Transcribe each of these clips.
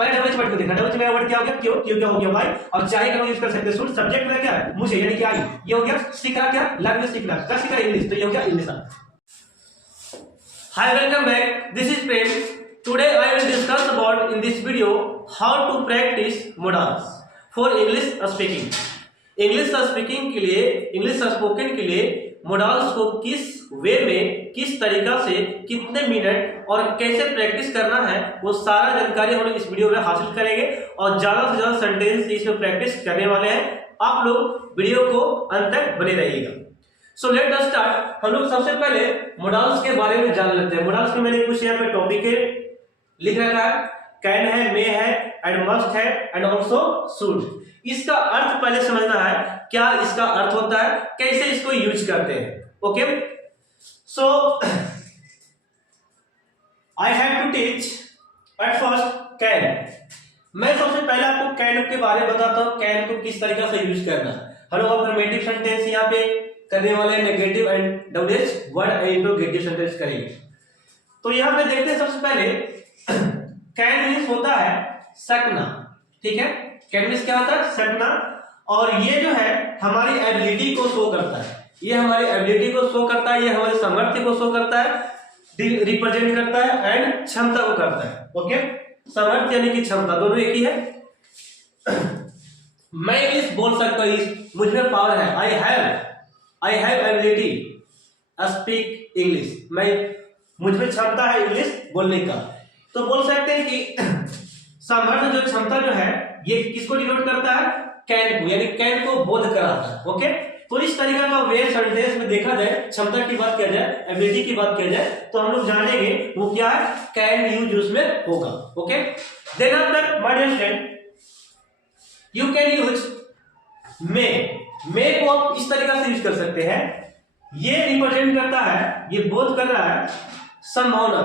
पहले double word को देखना, डबल में वर्ड क्या हो गया, क्यों, क्यों क्या हो गया भाई, और चाहिए का यूज कर सकते हैं शुड, सब्जेक्ट में क्या है मुझे यानी कि आई, ये हो गया सीखना, क्या लैंग्वेज सीखना, क्या सीखना इंग्लिश, तो ये हो गया English. Hi welcome back, this is Prem. Today I will discuss about in this video how to practice modals for English speaking. English speaking के लिए, इंग्लिश स्पोकन के लिए मोडाल्स को किस वे में, किस तरीका से, कितने मिनट और कैसे प्रैक्टिस करना है, वो सारा जानकारी हम लोग इस वीडियो में हासिल करेंगे और ज्यादा से ज्यादा सेंटेंस इसमें प्रैक्टिस करने वाले हैं। आप लोग वीडियो को अंत तक बने रहिएगा। So let us start. हम लोग सबसे पहले मोडाल्स के बारे में जान लेते हैं। मोडाल्स में मैंने कुछ यहाँ पे टॉपिक लिख रखा है, कैन है, मे है, एंड मस्ट है, एंड ऑल्सो शुड। इसका अर्थ पहले समझना है, क्या इसका अर्थ होता है, कैसे इसको यूज करते हैं। Okay, so I have to teach at first can. मैं सबसे पहले आपको कैन के बारे में बताता हूं, कैन को किस तरीके से यूज करना है। हम लोग अफर्मेटिव सेंटेंस यहाँ पे करने वाले हैं, negative and WH word and interrogative sentence करेंगे। तो यहाँ पे देखते हैं सबसे पहले कैन मीन्स होता है सकना, ठीक है। कैन मीन्स क्या होता है, सकना, और ये जो है हमारी एबिलिटी को शो करता है, ये हमारी एबिलिटी को शो करता है, ये हमारे सामर्थ्य को शो करता है, रिप्रेजेंट करता है, एंड क्षमता को करता है। ओके, सामर्थ्य यानी कि क्षमता, दोनों एक ही है। मैं इंग्लिश बोल सकता हूँ, मुझ में पावर है, I have ability speak English, मैं मुझ में क्षमता है इंग्लिश बोलने का। तो बोल सकते हैं कि सामर्थ्य जो क्षमता जो है ये किसको डिनोट करता है, कैन को, यानी कैन को बोध कराता है। ओके, तो इस तरीके का वे सेंटेंस में देखा जाए, क्षमता की बात किया जाए, एबिलिटी की बात किया जाए, तो हम लोग जानेंगे वो क्या है, कैन यूज उसमें होगा। Okay, then after my dear friend you can use may को आप इस तरीके से यूज कर सकते हैं। ये रिप्रेजेंट करता है, ये बोध कर रहा है संभावना,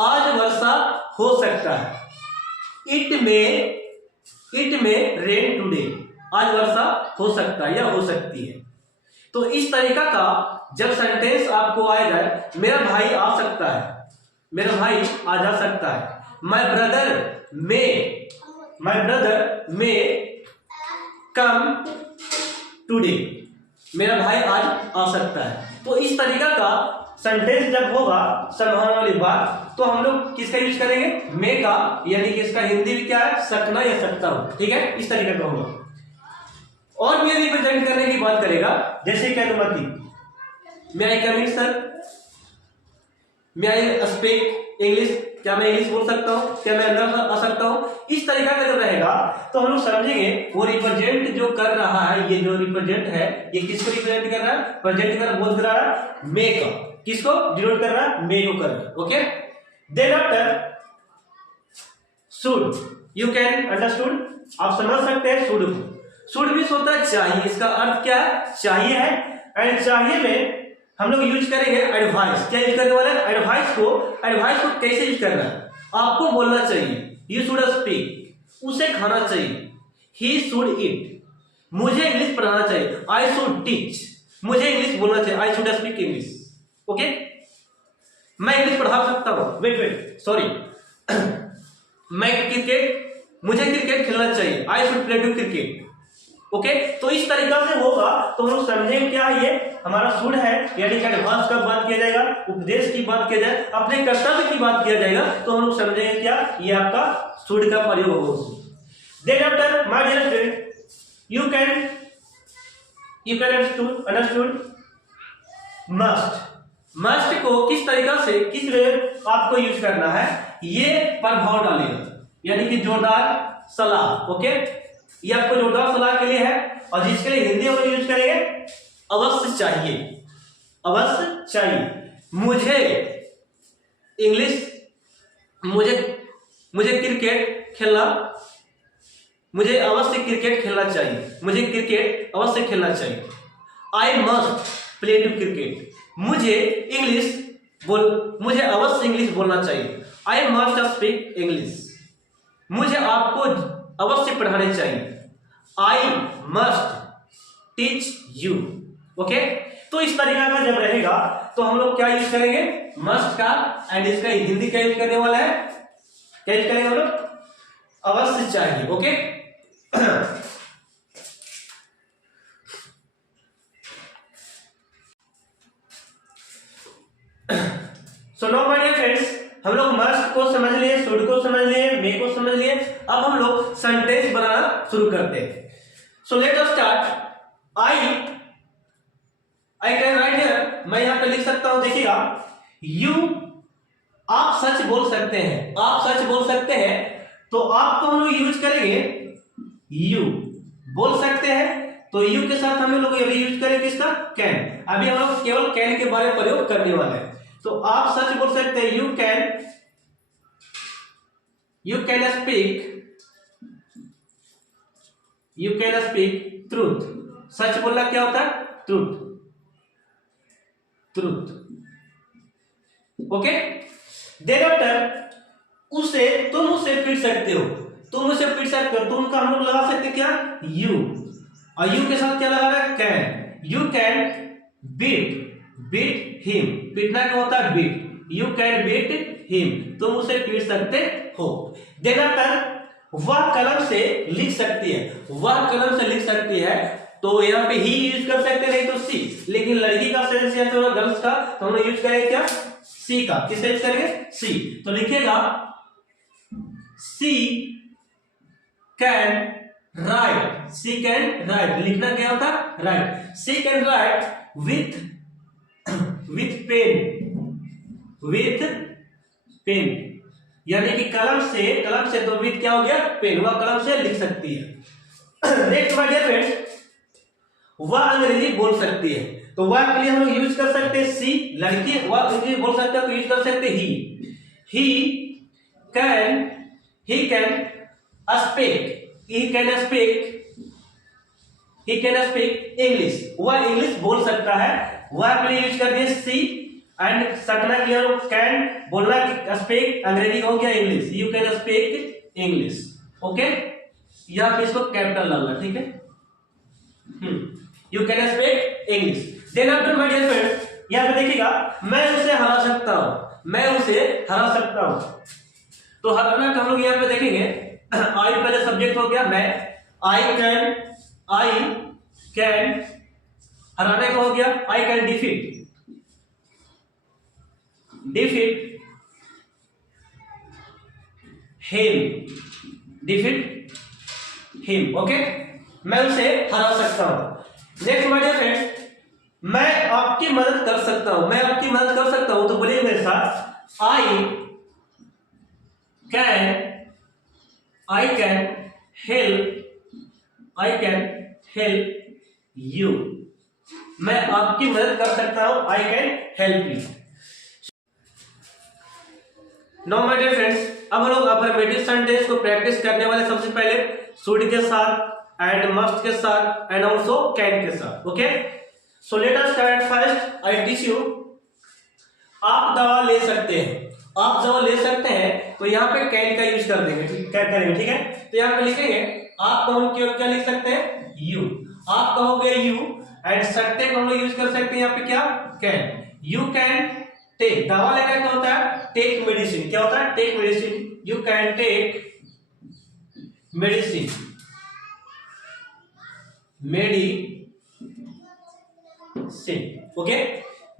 आज वर्षा हो सकता है, इट में रेन टुडे, आज वर्षा हो सकता है या हो सकती है। तो इस तरीका का जब सेंटेंस आपको आएगा, मेरा भाई आ सकता है, मेरा भाई आ जा सकता है, my brother may come today, मेरा भाई आज आ सकता है। तो इस तरीका का सेंटेंस जब होगा संभावना वाली बात, तो हम लोग किसका यूज करेंगे, मे का, यानी कि इसका हिंदी भी क्या है, सकना या सकता हूं, ठीक है, इस तरीके का होगा। और भी रिप्रेजेंट करने की बात करेगा, जैसे कि अनुमति, may I come in sir, may I speak English, क्या मैं इंग्लिश बोल सकता हूं, क्या मैं अंदर आ सकता हूं, इस तरीका का जब रहेगा तो हम लोग समझेंगे वो रिप्रेजेंट जो कर रहा है, ये जो रिप्रेजेंट है ये किसको रिप्रेजेंट कर रहा है, प्रेजेंट कर बोध कर रहा है, मे का, किसको डिनोट कर रहा है, मे को कर रहा है। Okay, then after should, you can understood, आप समझ सकते हैं शुड को। शुड भी होता है चाहिए, इसका अर्थ क्या है, चाहिए है, एंड चाहिए में हम लोग यूज करेंगे एडवाइस। क्या यूज करने वाले हैं, एडवाइस को कैसे यूज करना है, आपको बोलना चाहिए, यू शुड स्पीक, उसे खाना चाहिए, ही शुड ईट, मुझे इंग्लिश पढ़ाना चाहिए, आई शुड टीच, मुझे इंग्लिश बोलना चाहिए, I should speak English. Okay, मैं इंग्लिश पढ़ा सकता हूं, वेट सॉरी, मैं मुझे क्रिकेट खेलना चाहिए, I should play to cricket. Okay, तो इस तरीका से होगा तो हम लोग समझेंगे क्या ये हमारा शुड है, यानी कि एडवांस का बात किया जाएगा, उपदेश की बात किया जाए, अपने कर्तव्य की बात किया जाएगा, तो हम लोग समझेंगे क्या ये आपका शुड का प्रयोग होगा। Then after my dear friend you can understood must को किस तरीका से, किस वे आपको यूज करना है, ये प्रभाव डालेगा, यानी कि जोरदार सलाह। ओके, ये आपको जोरदार सलाह के लिए है, और जिसके लिए हिंदी में यूज करेंगे अवश्य चाहिए, मुझे इंग्लिश, मुझे क्रिकेट खेलना, मुझे अवश्य क्रिकेट खेलना चाहिए, मुझे क्रिकेट अवश्य खेलना चाहिए, I must play to cricket, मुझे अवश्य इंग्लिश बोलना चाहिए, आई मस्ट स्पीक इंग्लिश, मुझे आपको अवश्य पढ़ाने चाहिए, I must teach you. Okay, तो इस तरीका का जब रहेगा तो हम लोग क्या यूज करेंगे, मस्ट का, एंड इसका हिंदी क्या यूज करने वाला है, क्या यूज करेंगे हम लोग, अवश्य चाहिए। Okay so now my dear friends, हम लोग मस्ट को समझ लिए, शुड को समझ लिए, मे को समझ लिए। अब हम लोग सेंटेंस बनाना शुरू करते हैं। So let us start. I can write here, मैं यहां पे लिख सकता हूं, देखिएगा। यू, आप सच बोल सकते हैं, आप सच बोल सकते हैं। तो आप को हम लोग यूज करेंगे यू, बोल सकते हैं, तो यू के साथ हम लोग अभी यूज करेंगे किसका, कैन। अभी हम लोग केवल कैन के बारे में प्रयोग करने वाले हैं। तो आप सच बोल सकते हैं, यू कैन स्पीक ट्रूथ। सच बोलना क्या होता है, truth, truth. Okay, then after उसे, तुम उसे पीट सकते हो, तुम उसे पीट सकते हो। तुम का हम लोग लगा सकते क्या, यू, और यू के साथ क्या लगा रहा है, can. You can beat him, पीटना क्या होता है, beat. You can beat him, तुम उसे पीट सकते हो। देन आफ्टर वह कलम से लिख सकती है, वह कलम से लिख सकती है। तो यहाँ पे ही यूज कर सकते हैं, नहीं तो सी। लेकिन लड़की का सेंस या तो गर्ल्स का, तो हम लोग यूज करेंगे क्या, सी का। किस यूज करेंगे, सी। तो लिखिएगा she can write, she can write. लिखना क्या होता है, write. She can write with pen, यानी कि कलम से तो विथ क्या हो गया, पेन। वह कलम से लिख सकती है। नेक्स्ट माय डियर फ्रेंड्स, वह अंग्रेजी बोल सकती है। तो वह के लिए हम लोग यूज कर सकते हैं सी। लड़की वह अंग्रेजी बोल सकते हैं, तो यूज कर सकते हैं ही कैन स्पीक इंग्लिश। वह इंग्लिश बोल सकता है, वह के लिए यूज कर दिए सी। एंड सकना क्लियर, कैन बोलना, स्पीक अंग्रेजी हो गया English, you can speak English. Okay, यहां पे इसको कैपिटल डालना, ठीक है। You can speak English. Then after my dear friends, यहां पे देखिएगा, मैं उसे हरा सकता हूं, मैं उसे हरा सकता हूं। तो हराना का हम लोग यहां पे देखेंगे, आई पहले सब्जेक्ट हो गया, मैं। आई कैन हराने का हो गया, I can defeat him. Okay, मैं उसे हरा सकता हूं। नेक्स्ट माय डियर फ्रेंड्स, मैं आपकी मदद कर सकता हूं, मैं आपकी मदद कर सकता हूं। तो बोलिए मेरे साथ, आई कैन हेल्प यू। मैं आपकी मदद कर सकता हूं, I can help you. Now my dear friends, अब हम लोग अफर्मेटिव सेंटेंस को प्रैक्टिस करने वाले। सबसे पहले शुड के साथ एंड मस्ट के साथ एंड आल्सो कैन के साथ। Okay, so let us start. First I teach you, आप दवा ले सकते हैं, आप दवा ले सकते हैं। तो यहाँ पे कैन का यूज कर देंगे, क्या करेंगे, ठीक है। तो यहाँ पे लिखेंगे, आप को हम क्या लिख सकते हैं, यू। आप कहोगे यू, एंड सकते को हम लोग यूज कर सकते हैं यहाँ पे क्या, कैन। यू कैन टेक, दवा लेना क्या होता है, टेक मेडिसिन। क्या होता है, take medicine. You can take medicine, okay.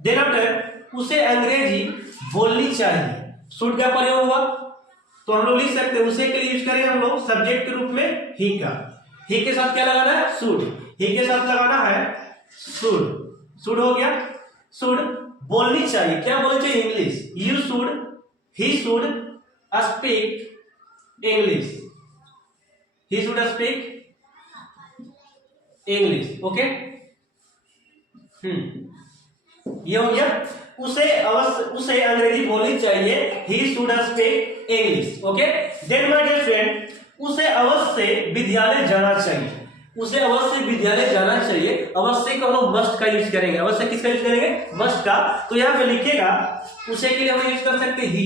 Then after उसे अंग्रेजी बोलनी चाहिए। शुड का प्रयोग हुआ, तो हम लोग लिख सकते हैं, उसे के लिए यूज करेंगे हम लोग सब्जेक्ट के रूप में ही का। ही के साथ क्या लगाना है, शुड। ही के साथ लगाना है शुड। शुड हो गया, शुड बोलनी चाहिए, क्या बोलनी चाहिए, English. You should, he should speak English, he should speak English. Okay, ये हो गया, उसे अंग्रेजी बोलनी चाहिए, he should speak English. Okay, then my dear friend, उसे अवश्य विद्यालय जाना चाहिए, उसे अवश्य विद्यालय जाना चाहिए। अवश्य का हम लोग मस्ट का यूज करेंगे। अवश्य किसका यूज करेंगे, मस्ट का। तो यहां पे लिखिएगा, उसे के लिए हम यूज कर सकते हैं ही।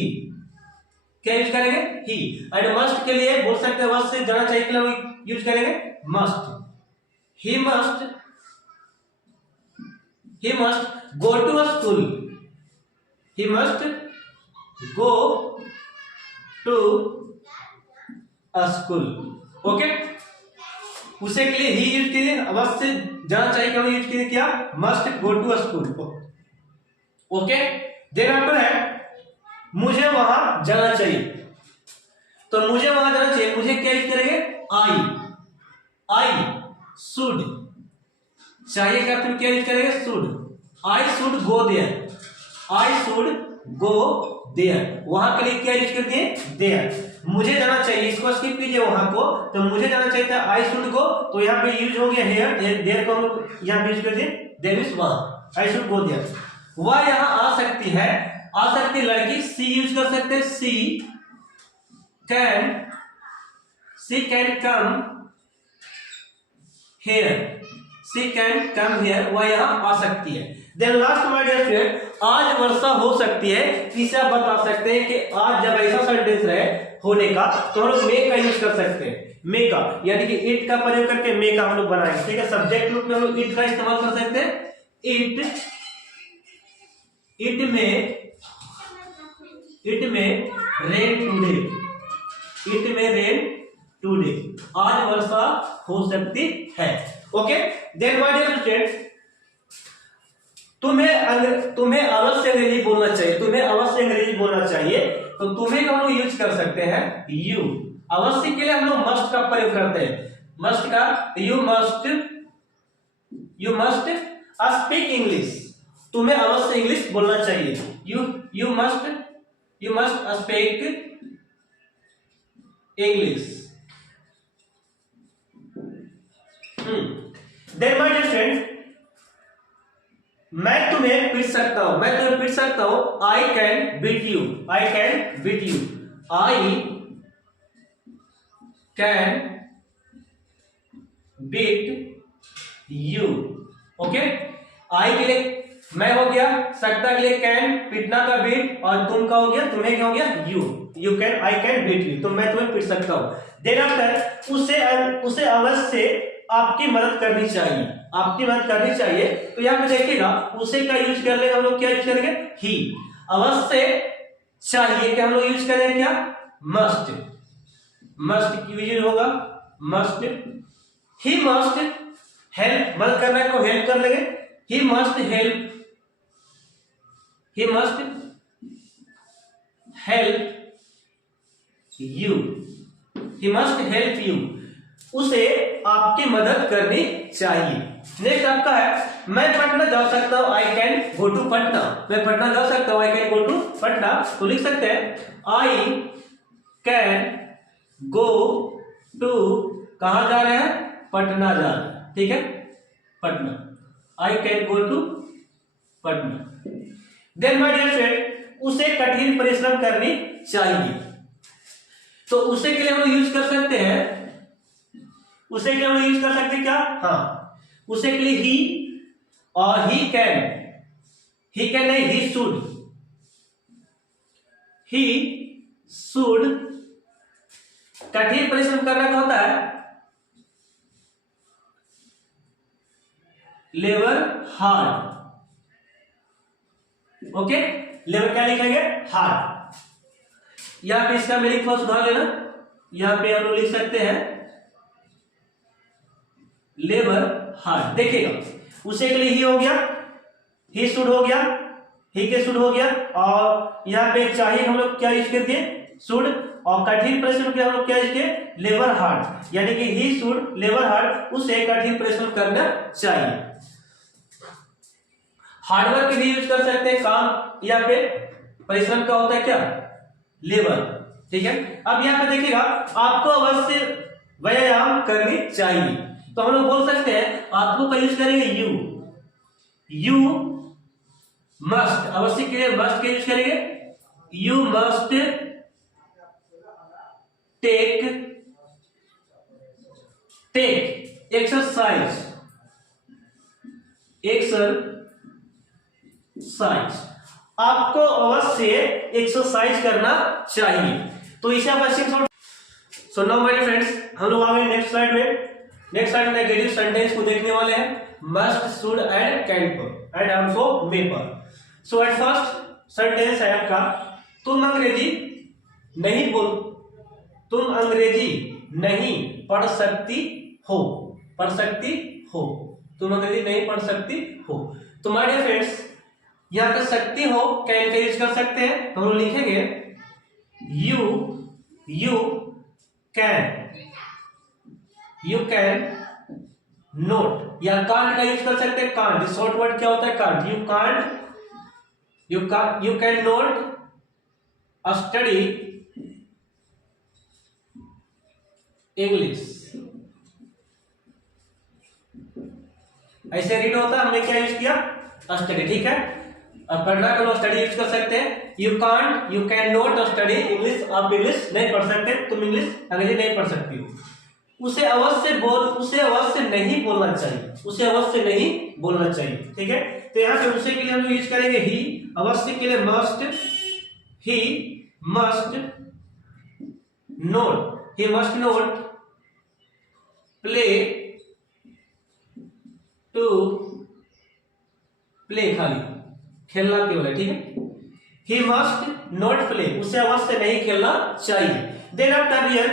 क्या यूज करेंगे, ही। एंड मस्ट के लिए बोल सकते हैं, अवश्य जाना चाहिए के लिए हम यूज करेंगे must. He must go to a school, he must go to school. Okay, उसे के लिए ही यूज कीजिए, अवश्य जाना चाहिए, क्या यूज कीजिए, क्या must go to school. Okay, then after है मुझे वहां जाना चाहिए, तो मुझे वहां जाना चाहिए, मुझे क्या यूज करेंगे, आई शुड चाहिए का फिर क्या यूज करेंगे, should, I should go there, I should go there, वहां के लिए क्या यूज करते हैं, देयर। मुझे जाना चाहिए, इसको स्किप कीजिए वहां को, तो मुझे जाना चाहिए था आई शुड गो, तो यहाँ पे यूज हो गया हेयर, देयर को हम लोग यहाँ पे यूज करते हैं, देयर मींस वहां, आई शुड गो देयर। वह यहाँ आ सकती है, आ सकती है लड़की, सी यूज कर सकते हैं, she can come here, she can come here, वह यहाँ आ सकती है। Then last my dear friend, आज वर्षा हो सकती है, इसे आप बता सकते हैं कि आज जब ऐसा सेंटेंस रहे होने का, तो हम लोग मे का यूज कर सकते हैं, मे का, यानी कि इट का प्रयोग करके मे का हम लोग बनाएंगे, ठीक है। सब्जेक्ट रूप में हम लोग इट का इस्तेमाल कर सकते हैं, it may rain today, it may rain today, आज वर्षा हो सकती है। Okay, then my dear students, तुम्हें अवश्य अंग्रेजी बोलना चाहिए, तुम्हें अवश्य अंग्रेजी बोलना चाहिए, तो तुम्हें का हम लोग यूज कर सकते हैं यू। अवश्य के लिए हम लोग मस्ट का प्रयोग करते हैं, मस्ट का, यू मस्ट स्पीक इंग्लिश, तुम्हें अवश्य इंग्लिश बोलना चाहिए, you must speak English. Then my dear friend, मैं तुम्हें पीट सकता हूं, मैं तुम्हें पीट सकता हूं, I can beat you, I can beat you, I can beat you. Okay, I के लिए मैं हो गया, सकता के लिए कैन, पीटना का बीट, और तुम का हो गया, तुम्हें क्या हो गया, you can, I can beat you, तो मैं तुम्हें पीट सकता हूं। देन आफ्टर उसे अवश्य आपकी मदद करनी चाहिए, आपकी मदद करनी चाहिए, तो यहाँ पे देखिएगा उसे का यूज कर लेगा हम लोग, क्या यूज करेंगे, ही। अवश्य चाहिए क्या हम लोग यूज करेंगे, क्या मस्ट, मस्ट की यूज होगा, मस्ट, ही मस्ट हेल्प, मदद करना को हेल्प कर लेंगे, he must help, he must help you, he must help you, उसे आपकी मदद करनी चाहिए। नेक्स्ट आपका है, मैं पटना जा सकता हूं, I can go to Patna, मैं पटना जा सकता हूं, I can go to Patna, तो लिख सकते हैं आई कैन गो टू, कहां जा रहे हैं, पटना जा रहे हैं, ठीक है, Patna, I can go to Patna. Then my dear friend, उसे कठिन परिश्रम करनी चाहिए, तो उसे के लिए हम यूज कर सकते हैं, उसे के लिए हम यूज कर सकते हैं क्या, हाँ, उसे के लिए ही, और ही कैन नहीं, ही शुड, कठिन परिश्रम करना क्या होता है, लेबर हार्ड। ओके, लेबर क्या लिखेंगे, हार्ड, यहां पे इसका मीनिंग थोड़ा सुधार लेना, यहां पे हम लोग लिख सकते हैं लेबर हार्ड। देखिएगा उसे के लिए ही हो गया, ही शुड हो गया, ही के शुड हो गया, और यहाँ पे चाहिए हम लोग क्या यूज करते हैं, शुड, और कठिन परिश्रम के हम लोग क्या यूज किए, लेबर हार्ड, यानी कि ही शुड लेबर हार्ड, उसे कठिन परिश्रम करना चाहिए। हार्डवर्क के लिए यूज कर सकते हैं काम, यहाँ पे परिश्रम का होता है क्या, लेबर, ठीक है। अब यहाँ पे देखिएगा आपको अवश्य व्यायाम करनी चाहिए, तो हम लोग बोल सकते हैं आपको का यूज करेंगे यू मस्ट, अवश्य के लिए मस्ट का यूज करेंगे, यू मस्ट टेक एक्सरसाइज, आपको अवश्य एक्सरसाइज करना चाहिए, तो इसे आप सो नाउ माय फ्रेंड्स, हम लोग आ गए नेक्स्ट स्लाइड में। नेक्स्ट स्लाइड में नेगेटिव सेंटेंस को देखने वाले हैं, मस्ट, शुड एंड कैन पर, एंड आल्सो मे पर। सो एट फर्स्ट सेंटेंस है आपका, तुम अंग्रेजी तुम अंग्रेजी नहीं पढ़ सकती हो, पढ़ सकती हो, तुम अंग्रेजी नहीं पढ़ सकती हो। तो माय डियर फ्रेंड्स, यहाँ पे सकती हो कैन का यूज कर सकते हैं, तो हम लोग लिखेंगे यू कैन नोट, या कांट का यूज कर सकते हैं, कांट शॉर्ट वर्ड क्या होता है, can't, you can note study English, ऐसे रीड होता है, हमने क्या यूज किया, स्टडी, ठीक है। अब पढ़ना को स्टडी यूज कर सकते हैं, you can note study English, आप इंग्लिश नहीं पढ़ सकते, तुम इंग्लिश अंग्रेजी नहीं पढ़ सकती हो। उसे अवश्य नहीं बोलना चाहिए, उसे अवश्य नहीं बोलना चाहिए, ठीक है। तो यहाँ पे उसे के लिए हम यूज करेंगे ही, अवश्य के लिए must, he must not play to play, खाली खेलना केवल है, ठीक है। ही मस्ट नॉट प्ले, उसे अवश्य नहीं खेलना चाहिए। देन आफ्टर हियर,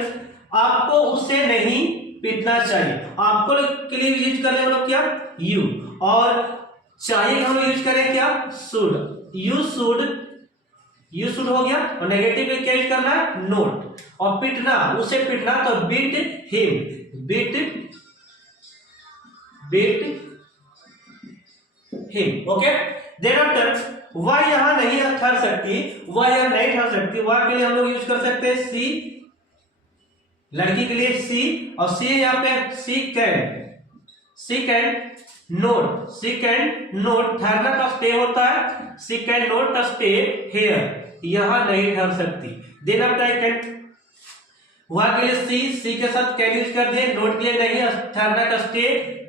आपको उसे नहीं पीटना चाहिए, आपको के लिए यूज कर रहे हैं हम लोग क्या, यू, और चाहिए हम लोग यूज करें क्या, शुड, यू शुड हो गया, और नेगेटिव में क्या यूज करना है, नोट, और पीटना, उसे पीटना तो beat him, okay. Then after, वह यहां नहीं ठहर सकती, वह यहां नहीं ठहर सकती, वह के लिए हम लोग यूज कर सकते हैं सी, लड़की के लिए सी, और सी यहाँ पे सी कैन नोट, ठहरना का स्टे होता है, सी कैन नोट स्टे हियर, यहां नहीं ठहर सकती। देन आफ्टर आई कैन, वहां के लिए सी के साथ कैन यूज कर दिए, नोट के लिए नहीं, ठहरना का स्टे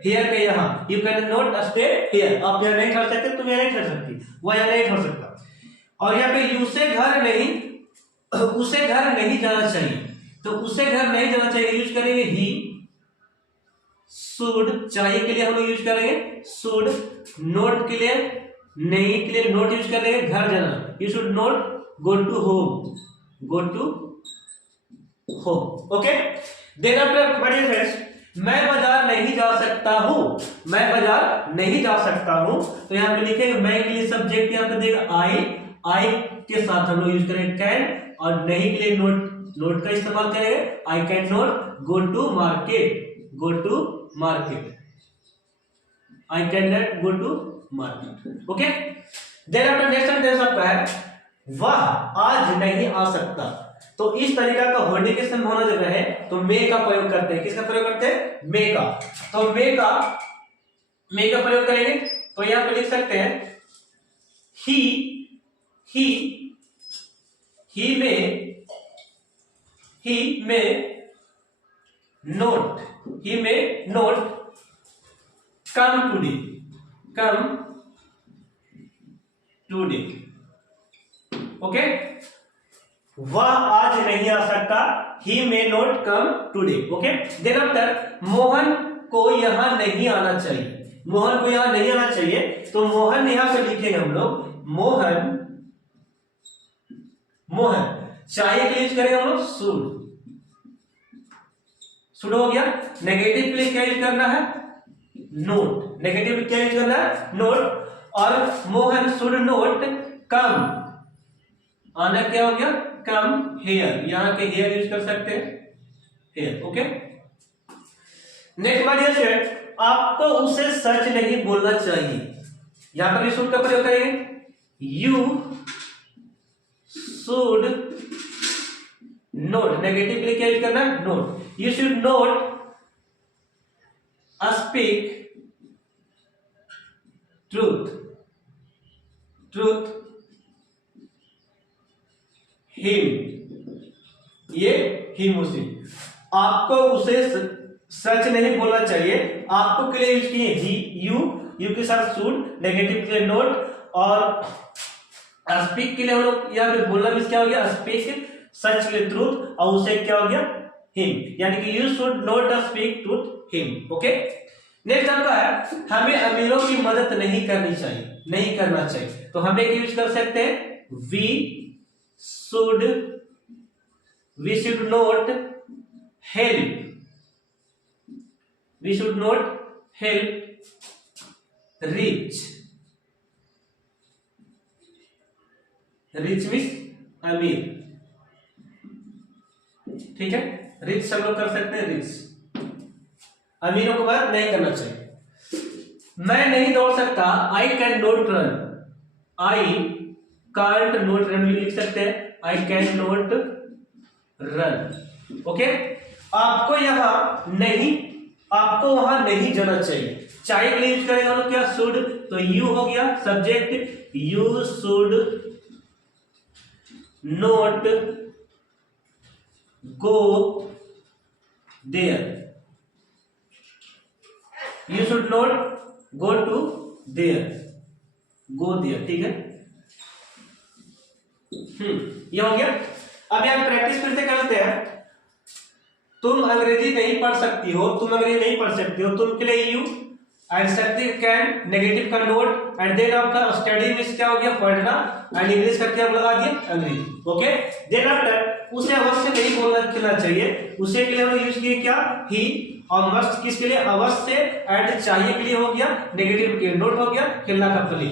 हियर के यहाँ, you can not stay here, आप यहाँ नहीं ठहर सकते, तुम यहाँ नहीं ठहर सकती, वह यहाँ नहीं ठहर सकता। और यहाँ पे उसे घर नहीं जाना चाहिए, तो उसे घर नहीं जाना चाहिए यूज करेंगे ही, शुड, चाहिए के लिए हम लोग यूज करेंगे शुड, नोट के लिए नहीं के लिए नोट यूज करेंगे घर जाना, you should not go to home, okay. Then after बढ़िया फ्रेंड्स, मैं बाजार नहीं जा सकता हूं, तो यहाँ पे लिखेंगे मैं के लिए सब्जेक्ट यहाँ पे देगा आई के साथ हम लोग यूज करेंगे कैन, और नहीं के लिए नोट का इस्तेमाल करेंगे, I can not go to market, okay. Then after next sentence आपका है, वह आज नहीं आ सकता, तो इस तरीका का होने की संभावना जब है तो मे का प्रयोग करते हैं, किसका प्रयोग करते हैं, मे का, तो मे का प्रयोग करेंगे, तो यहां पे लिख सकते हैं ही में नोट कम टुडे, ओके। वह आज नहीं आ सकता, he may not come today, okay. Then after, Mohan को यहाँ नहीं आना चाहिए, तो मोहन यहां पे लिखेंगे हम लोग मोहन, चाहिए के लिए यूज करेंगे हम लोग शुड हो गया, नेगेटिव के लिए क्या यूज करना है, नोट, नेगेटिव क्या यूज करना है, नोट, और मोहन शुड नोट कम, आना क्या हो गया, कम हेयर, यहां के हेयर यूज कर सकते हैं, here, okay. Next my dear, आपको उसे सच नहीं बोलना चाहिए, यहां पर भी शुड का प्रयोग करेंगे, यू शुड नोट, नेगेटिव के लिए क्या यूज करना है, note, you should note speak truth him, ये हिम उसी, आपको उसे सच नहीं बोलना चाहिए, आपको के लिए यूज किए ही, यू के साथ शुड, नेगेटिव के लिए नोट, और स्पीक के लिए हम लोग यहाँ पे बोलना भी क्या हो गया, स्पीक, सच के लिए ट्रूथ, और उसे क्या हो गया, हिम, यानी कि you should not speak truth him, okay. Next आपका है, हमें अमीरों की मदद नहीं करना चाहिए, तो हम एक यूज कर सकते हैं, we we should not help, we should not help rich, rich means अमीर, ठीक है। रिच सब लोग कर सकते हैं, रिच, अमीरों को बात नहीं करना चाहिए। मैं नहीं दौड़ सकता, आई can not run, I can't not run भी लिख सकते हैं, आई कैन नॉट रन, ओके। आपको यहां नहीं, आपको वहां नहीं जाना चाहिए, चाहिए के लिए यूज करेगा तो क्या, शुड, तो यू हो गया subject, you should not go there, you should not go to there, go there, ठीक है। ये हो गया। अब यहाँ प्रैक्टिस फिर से करते हैं। तुम अंग्रेजी नहीं पढ़ सकती हो, तुम अंग्रेजी नहीं पढ़ सकती हो, तुम के लिए you and subject can, negative का note and then after study means क्या हो गया, पढ़ना, एंड इंग्लिश का क्या लगा दिए, अंग्रेजी, ओके। देन आफ्टर उसे अवश्य नहीं बोलना चाहिए, उसे के लिए हम यूज किए क्या, ही, और मस्ट किसके लिए, अवश्य, एंड चाहिए के लिए हो गया नेगेटिव के नोट हो गया, खेलना का प्ले,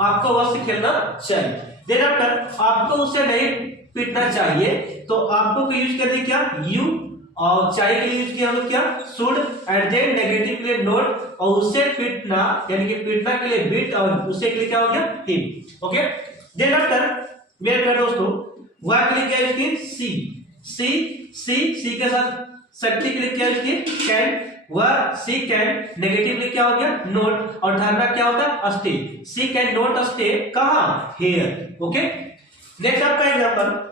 आपको अवश्य खेलना चाहिए। देन आफ्टर आपको उसे नहीं पीटना चाहिए, तो आपको यूज कर दिए क्या, यू, और चाहिए के लिए यूज किया हम लोग क्या, शुड, एंड देन नेगेटिव के लिए नोट, और उसे पीटना यानी कि पीटना के लिए बीट, और उसे के लिए क्या हो गया, हिम, ओके। देन आफ्टर मेरे प्यारे दोस्तों वह के लिए क्या यूज किए, सी, सी, सी के साथ शक्ति के लिए क्या यूज किए, कैन, वह सी कैन, नेगेटिव में क्या हो गया, नोट, और धरना क्या होता है, stay, she can not stay कहां, हियर, ओके। नेक्स्ट आपका एग्जांपल,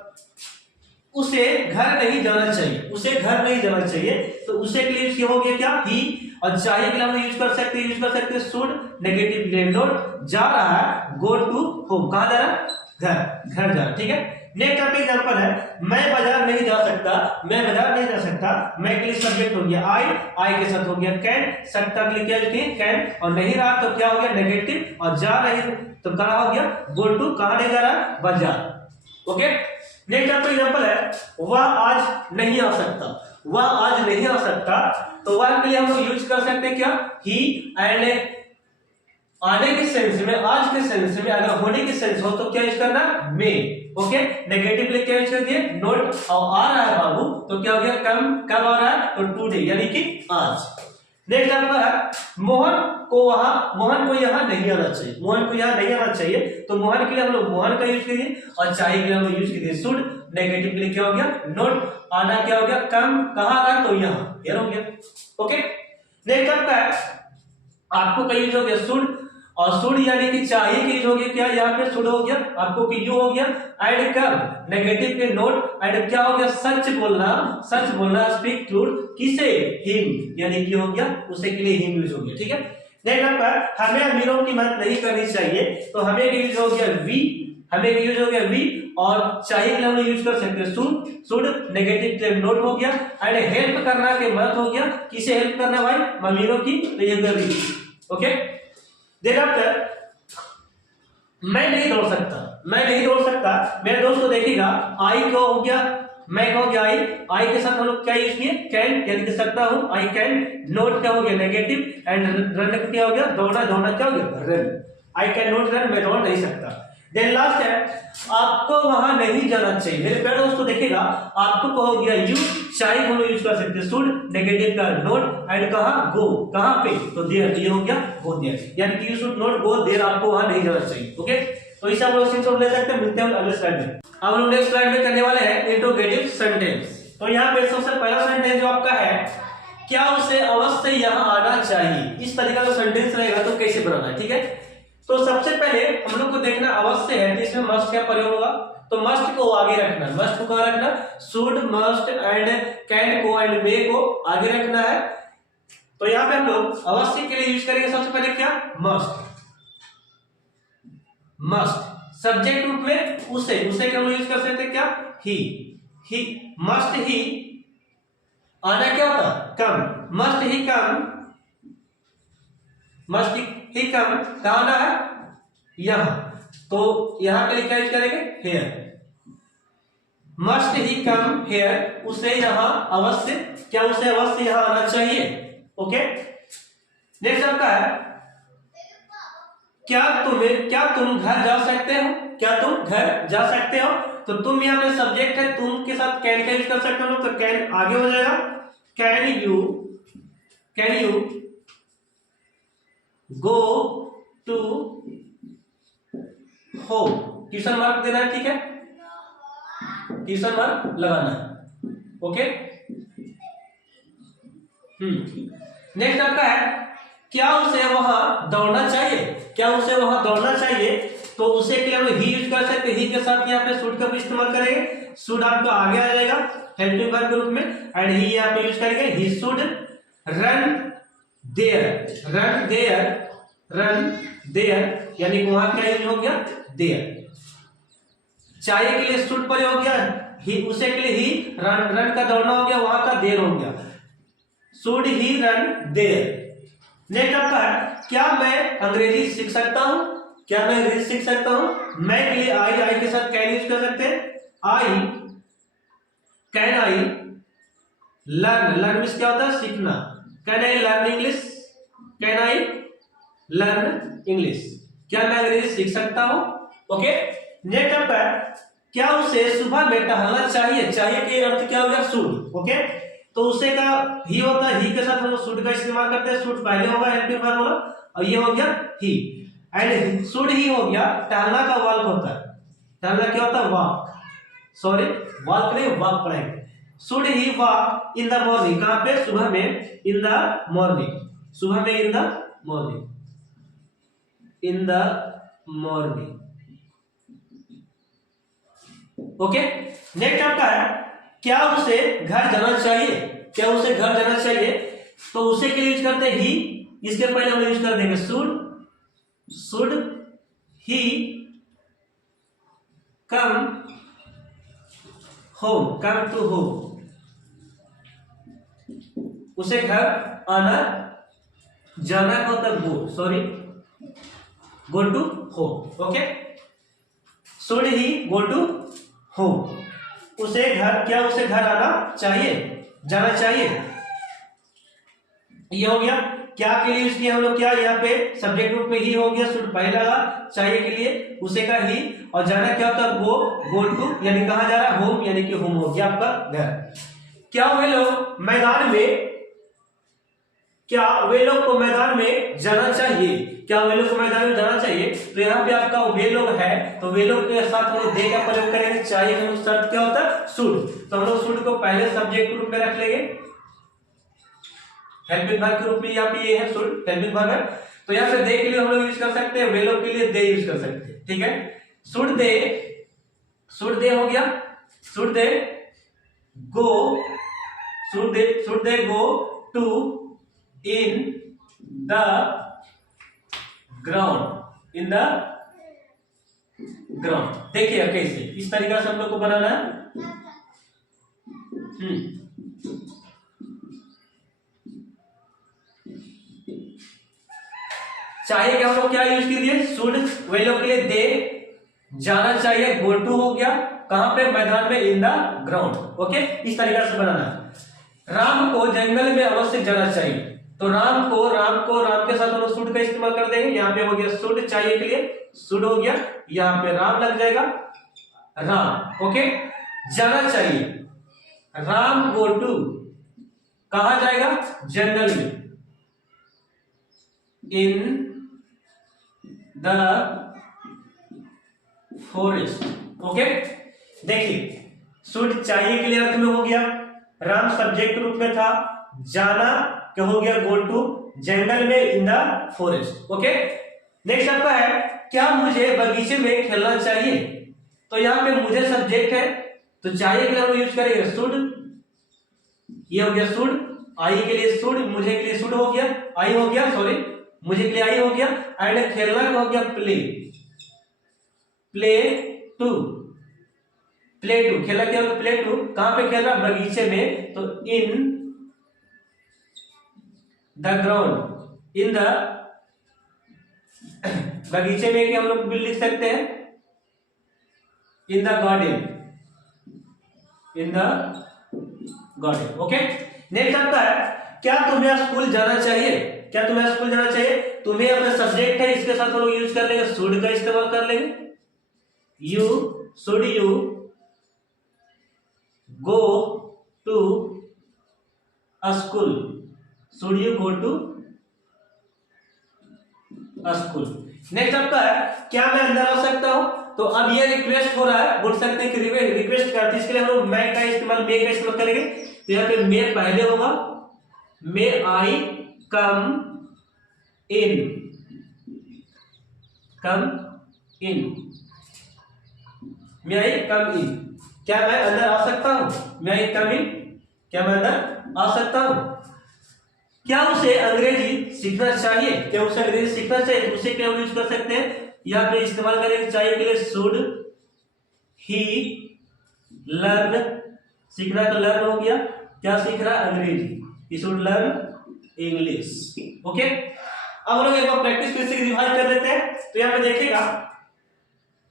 उसे घर नहीं जाना चाहिए, उसे घर नहीं जाना चाहिए, तो उसे के लिए यूज हो गया क्या, ही, और चाहिए के लिए हम यूज कर सकते हैं शुड, नेगेटिव के लिए नोट, जा रहा है, गो टू होम, कहां जा रहा है, घर, घर जा रहा है, ठीक है। नेक्स्ट आपका एग्जांपल है, मैं बाजार नहीं जा सकता, मैं बाजार नहीं जा सकता, मैं के लिए सब्जेक्ट हो गया आई के साथ हो गया कैन, सकता के लिए क्या लिखते हैं, कैन, और नहीं रहा तो क्या हो गया, नेगेटिव, और जा रही तो कहां हो गया, गो टू, कहां नहीं जा रहा, बाजार, ओके। नेक्स्ट आपका एग्जांपल है, वह आज नहीं आ सकता, वह आज नहीं आ सकता, तो वह के लिए हम लोग यूज कर सकते हैं क्या, ही, एंड आने के सेंस में, आज के सेंस में, अगर होने के सेंस हो तो क्या यूज करना, मे, ओके। नेगेटिव लिए क्या यूज कर दिए, नोट, और आ रहा है बाबू तो क्या हो गया, कब आ रहा है, तो टुडे यानी कि आज। नेक्स्ट आपका है, मोहन को यहाँ नहीं आना चाहिए, मोहन को यहाँ नहीं आना चाहिए, तो मोहन के लिए हम लोग मोहन का यूज करिए, और चाहिए के लिए हम लोग यूज करिए शुड, नेगेटिव के लिए क्या हो गया, नोट, आना क्या हो गया, कम, कहां आ रहा है, तो यहाँ, ये हो गया, ओके। नेक्स्ट आपका है, आपको का यूज हो गया शुड, और शुड यानी कि चाहिए की यूज हो गया क्या, यहाँ पे शुड हो गया, आपको की यू हो गया, एंड कब, नेगेटिव के नोट, एंड क्या हो गया, सच बोलना, स्पीक ट्रूथ, किसे, हिम, यानी कि हो गया उसे के लिए हिम यूज हो गया, ठीक है। नेक्स्ट आपका, हमें अमीरों की मदद नहीं करनी चाहिए, तो हमें यूज हो गया वी, हमें यूज हो गया वी, और चाहिए के लिए हम यूज कर सकते हैं शुड, नेगेटिव के नोट हो गया, एंड हेल्प करना के मदद हो गया, किसे हेल्प करना भाई, अमीरों की, तो ये वी, ओके। देन आफ्टर मैं नहीं दौड़ सकता, मैं नहीं दौड़ सकता, मेरे दोस्त को देखिएगा, आई को हो गया, मैं को हो गया आई के साथ हम लोग क्या यूज किए, कैन, यानी कि सकता हूं, आई कैन, नोट क्या हो गया, नेगेटिव, एंड रन क्या हो गया, दौड़ना क्या हो गया, run, I can note run, मैं दौड़ नहीं सकता। देन लास्ट है, आपको वहां नहीं जाना चाहिए, मेरे प्यारे दोस्तों देखिएगा, आपको को हो गया यू, चाहिए हम लोग यूज कर सकते हैं शुड, नेगेटिव का नोट, एंड कहां, गो, कहां पे, तो देयर, ये हो गया गो देयर, यानी कि you should not go there, आपको वहां नहीं जाना चाहिए, ओके। तो इसे हम लोग सिंपल ले सकते हैं, मिलते हैं अगले स्लाइड में। अब हम नेक्स्ट स्लाइड में करने वाले हैं इंट्रोगेटिव सेंटेंस। तो यहाँ पे सबसे पहला सेंटेंस जो आपका है, क्या उसे अवश्य यहाँ आना चाहिए, इस तरीका का सेंटेंस रहेगा तो कैसे बनाना है, ठीक है। तो सबसे पहले हम लोग को देखना अवश्य है, इसमें मस्ट का प्रयोग होगा, तो मस्ट को आगे रखना, मस्ट को कहां रखना, शुड, मस्ट, एंड कैन को, एंड मे को आगे रखना है। तो यहाँ पे हम लोग अवश्य के लिए यूज करेंगे सबसे पहले क्या, मस्ट, सब्जेक्ट रूप में उसे के हम यूज कर सकते हैं क्या, ही, मस्ट ही, आना क्या होता, कम, मस्ट ही कम, कहां आना है, यहां, तो यहां के लिए क्या यूज करेंगे, here, must he come here, उसे यहाँ अवश्य, क्या उसे अवश्य यहाँ आना चाहिए। ओके, नेक्स्ट आपका है क्या तुम घर जा सकते हो, क्या तुम घर जा सकते हो। तो तुम यहाँ पे सब्जेक्ट है, तुम के साथ कैन का यूज कर सकते हो, तो कैन आगे हो जाएगा, can you go to home, question mark देना है, ठीक है, क्वेश्चन मार्क लगाना है। ओके, नेक्स्ट आपका है क्या उसे वहां दौड़ना चाहिए, क्या उसे वहां दौड़ना चाहिए। तो उसे के लिए हम ही यूज कर सकते हैं, ही के साथ यहाँ पे शुड का भी इस्तेमाल करेंगे, शुड आपका आगे आ जाएगा हेल्पिंग वर्ब के रूप में, एंड ही यहाँ पे यूज करेंगे, ही शुड रन देयर, यानी कि वहां क्या यूज हो गया, देयर। चाहिए के लिए शुड पर हो गया, ही उसे के लिए ही, रन का दौड़ना हो गया, वहां का देर हो गया, should he run there. Next आपका है क्या मैं अंग्रेजी सीख सकता हूं, क्या मैं अंग्रेजी सीख सकता हूं। मैं के लिए आई के साथ कैन यूज कर सकते हैं, कैन आई लर्न मींस क्या होता है, सीखना, can I learn English, can I learn English, क्या मैं अंग्रेजी सीख सकता हूं। ओके, नेक्स्ट आपका है क्या उसे सुबह में टहलना चाहिए, चाहिए के अर्थ क्या हो गया, शुड। ओके, तो उसे का ही होता है, ही के साथ हम लोग शुड का इस्तेमाल करते हैं, शुड पहले होगा हेल्पिंग वर्ब होगा, और ये हो गया ही, एंड शुड ही हो गया, टहलना का वॉक होता है, टहलना क्या होता है, वॉक, सॉरी वॉक नहीं वॉक पढ़ेंगे, should he walk in the morning, कहां पे, सुबह में, इन द मॉर्निंग, सुबह में, in the morning, in the morning. Okay, next आपका है क्या उसे घर जाना चाहिए, क्या उसे घर जाना चाहिए। तो उसे के लिए यूज करते हैं ही, इसके पहले हम यूज कर देंगे should he come to home, उसे घर आना जाना का होता है go, sorry go to home. Okay, should he go to home, उसे घर, क्या उसे घर आना चाहिए, जाना चाहिए, ये हो गया। क्या के लिए यूज किया हम लोग, क्या यहाँ पे सब्जेक्ट रूप में ही हो गया, शुड पहले लगा, चाहिए के लिए उसे का ही, और जाना क्या होता है, गो टू, यानी कहां जा रहा है, होम, यानी कि होम हो गया आपका घर। क्या वे लोग मैदान में, क्या वे लोग को मैदान में जाना चाहिए, क्या वे लोग को मैदान में जाना चाहिए। तो यहाँ पे आपका वे लोग है, तो वे लोग के साथ हम लोग दे का प्रयोग करेंगे, चाहिए का शब्द क्या होता है, शुड, तो हम लोग शुड को पहले सब्जेक्ट के रूप में रख लेंगे, हेल्पिंग वर्ब के रूप में यहाँ पे ये है शुड, हेल्पिंग वर्ब है। तो यहाँ पे दे के लिए हम लोग यूज कर सकते हैं, वे लोग के लिए दे यूज कर सकते हैं, ठीक है। शुड दे हो गया, should they go to in the ground, देखिए कैसे, इस तरीका से हम लोग को बनाना है। चाहिए कि हम लोग क्या यूज कीजिए, शुड, वे लोग के लिए दे, जाना चाहिए गो टू हो गया, कहां पे, मैदान में, इन द ग्राउंड। ओके, इस तरीका से बनाना है। राम को जंगल में अवश्य जाना चाहिए, तो राम के साथ हम लोग शुड का इस्तेमाल कर देंगे, यहाँ पे हो गया शुड, चाहिए के लिए शुड हो गया, यहाँ पे राम लग जाएगा, राम। ओके, जाना चाहिए, राम गो टू, कहा जाएगा, जंगल में, इन द फॉरेस्ट। ओके, देखिए शुड चाहिए के लिए अर्थ में हो गया, राम सब्जेक्ट रूप में था, जाना क्या हो गया, गो टू, जंगल में, in the forest. Okay, next आपका है क्या मुझे बगीचे में खेलना चाहिए। तो यहाँ पे मुझे सब्जेक्ट है, तो चाहिए के लिए हम यूज करेंगे शुड, ये हो गया शुड, आई के लिए शुड, मुझे के लिए शुड हो गया, आई हो गया, सॉरी मुझे के लिए आई हो गया, एंड खेलना हो गया प्ले टू, खेला क्या होगा, प्ले टू, कहां पे खेल रहा, बगीचे में, तो इन द ग्राउंड, इन द, बगीचे में कि हम लोग भी लिख सकते हैं, in the garden, in the garden. Okay, next आपका है क्या तुम्हें स्कूल जाना चाहिए, क्या तुम्हें स्कूल जाना चाहिए। तुम्हें अपना सब्जेक्ट है, इसके साथ हम लोग यूज कर लेंगे शुड का इस्तेमाल कर लेंगे। You should you go to school, should you go to school. Next आपका है क्या मैं अंदर आ सकता हूं, तो अब ये रिक्वेस्ट हो रहा है, बोल सकते हैं कि रिक्वेस्ट करते, इसके लिए हम लोग मैं का इस्तेमाल करेंगे। तो यहाँ पे मे पहले होगा, मे I come in, come in, may I come इन, क्या मैं अंदर आ सकता हूं, मे आई कम इन, क्या मैं अंदर आ सकता हूं। क्या उसे अंग्रेजी सीखना चाहिए, क्या उसे अंग्रेजी सीखना चाहिए, तो उसे क्या यूज कर सकते हैं, यहाँ पे इस्तेमाल करेंगे चाहिए के लिए शुड ही लर्न, सीखना तो लर्न हो गया, क्या सीख रहा है अंग्रेजी, he should learn English. Okay, अब हम लोग एक बार प्रैक्टिस फिर से रिवाइज कर लेते हैं। तो यहाँ पे देखिएगा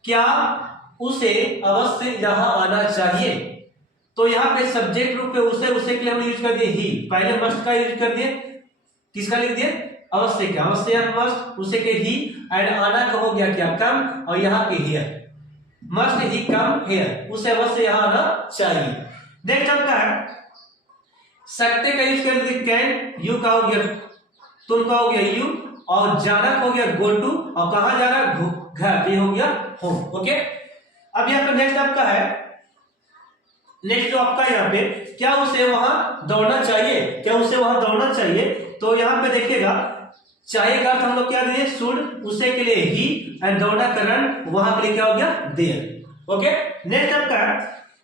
क्या उसे अवश्य यहां आना चाहिए, तो यहाँ पे सब्जेक्ट रूप पे उसे के लिए हमने यूज कर दिए ही, पहले मस्ट का यूज कर दिए, किसका लिख दिए अवश्य का, अवश्य मस्ट, उसे के ही, एंड आना का हो गया क्या कम, और यहाँ के here, must he come here, उसे अवश्य यहाँ आना चाहिए। नेक्स्ट आपका है सकते का यूज कर दिए कैन, यू का हो गया तुम का हो गया यू, और जाना का हो गया गो टू, और कहां जा रहा घर, ये हो गया होम। ओके, अब यहाँ पे नेक्स्ट आपका है, नेक्स्ट जो आपका यहाँ पे क्या उसे वहां दौड़ना चाहिए, क्या उसे वहां दौड़ना चाहिए, तो यहाँ पे देखिएगा चाहिए का अर्थ हम लोग क्या दिए शुड, उसे के लिए ही, एंड दौड़ना का रन, वहां के लिए क्या हो गया देयर। ओके, नेक्स्ट आपका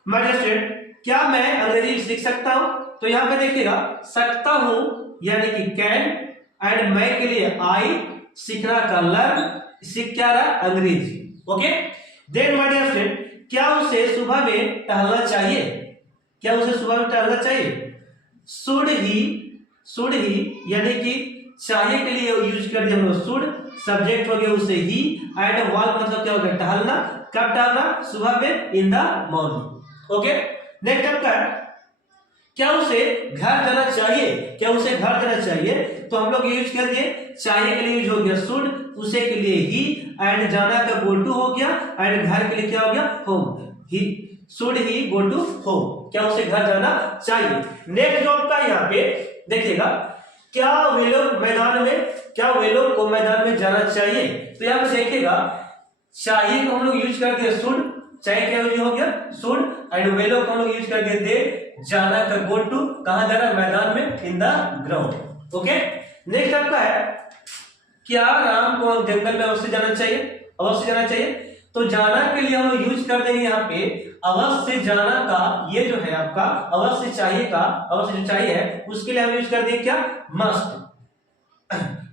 माय डियर स्टूडेंट क्या मैं अंग्रेजी सीख सकता हूं, तो यहाँ पे देखिएगा सकता हूं यानी कि कैन, एंड मैं के लिए आई, सीखना का लर्न, सीख क्या रहा अंग्रेजी। Okay, then my dear student क्या उसे सुबह में टहलना चाहिए, क्या उसे सुबह में टहलना चाहिए, शुड ही यानी कि चाहिए के लिए यूज कर दिया हम लोग शुड, सब्जेक्ट हो गया उसे ही, एंड वॉक मतलब क्या हो गया टहलना, कब टहलना सुबह में, in the morning. Okay, next आपका क्या उसे घर जाना चाहिए, क्या उसे घर जाना चाहिए, तो हम लोग यूज कर दिए चाहिए के लिए यूज हो गया शुड, उसे के लिए ही, एंड जाना का गो टू हो गया, एंड घर के लिए क्या हो गया home, he should he go to home, क्या उसे घर जाना चाहिए। नेक्स्ट जो आपका यहाँ पे देखिएगा क्या वे लोग मैदान में, क्या वे लोग को मैदान में जाना चाहिए, तो यहाँ पे देखिएगा चाहिए को हम लोग यूज कर दिए शुड, चाहिए क्या यूज हो गया शुड, एंड वे लोग को हम लोग यूज कर दिए दे, जाना का गो टू, कहां जाना मैदान में, in the ground. Okay, next आपका है क्या राम को जंगल में अवश्य जाना चाहिए, अवश्य जाना चाहिए, तो जाना के लिए हम यूज कर देंगे यहाँ पे अवश्य जाना का, ये जो है आपका अवश्य चाहिए का, अवश्य जो चाहिए है उसके लिए हम यूज कर देंगे क्या मस्ट,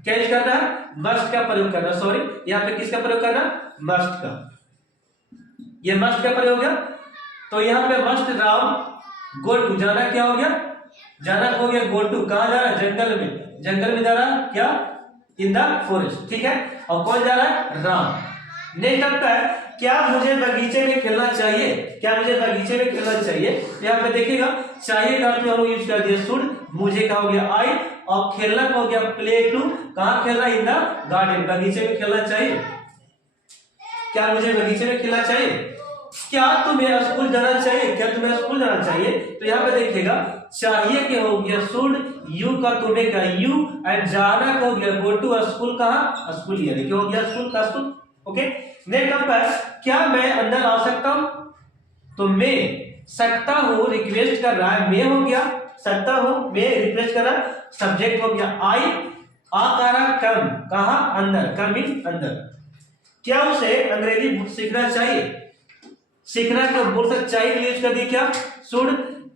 क्या यूज करना है मस्ट का प्रयोग करना, सॉरी यहाँ पे किसका प्रयोग करना मस्ट का, ये मस्ट का प्रयोग हो गया, तो यहाँ पे मस्ट राम गो टू, जाना क्या हो गया, जाना हो गया गो टू, कहां जा रहा है जंगल में, जंगल में जा रहा है क्या इन द फॉरेस्ट, ठीक है, और कौन जा रहा है राम। नेक्स्ट आपका है क्या मुझे बगीचे में खेलना चाहिए, क्या मुझे बगीचे में खेलना चाहिए, यहाँ पे देखिएगा चाहिए का अर्थ हम यूज कर दिया शुड, मुझे का हो गया आई, और खेलना का हो गया प्ले टू, कहां खेल रहा है इन द गार्डन, बगीचे में खेलना चाहिए, क्या मुझे बगीचे में खेलना चाहिए। क्या तुम्हें स्कूल जाना चाहिए, क्या तुम्हें स्कूल जाना चाहिए, तो यहाँ पे देखिएगा चाहिए के हो गया शुड, यू का तुम्हें का यू, एंड जाना का हो गया गो टू, स्कूल कहां स्कूल, ये देखिए हो गया स्कूल का स्कूल। ओके, नेक्स्ट आपका क्या मैं अंदर आ सकता हूं, तो मैं सकता हूं रिक्वेस्ट कर रहा है, मैं हो गया सकता हूं, मैं रिक्वेस्ट कर रहा, सब्जेक्ट हो गया आई, आकारा कम, कहां अंदर, कम इन अंदर। क्या उसे अंग्रेजी सीखना चाहिए, सीखना को बोल सकते चाहिए यूज कर दिया क्या शुड,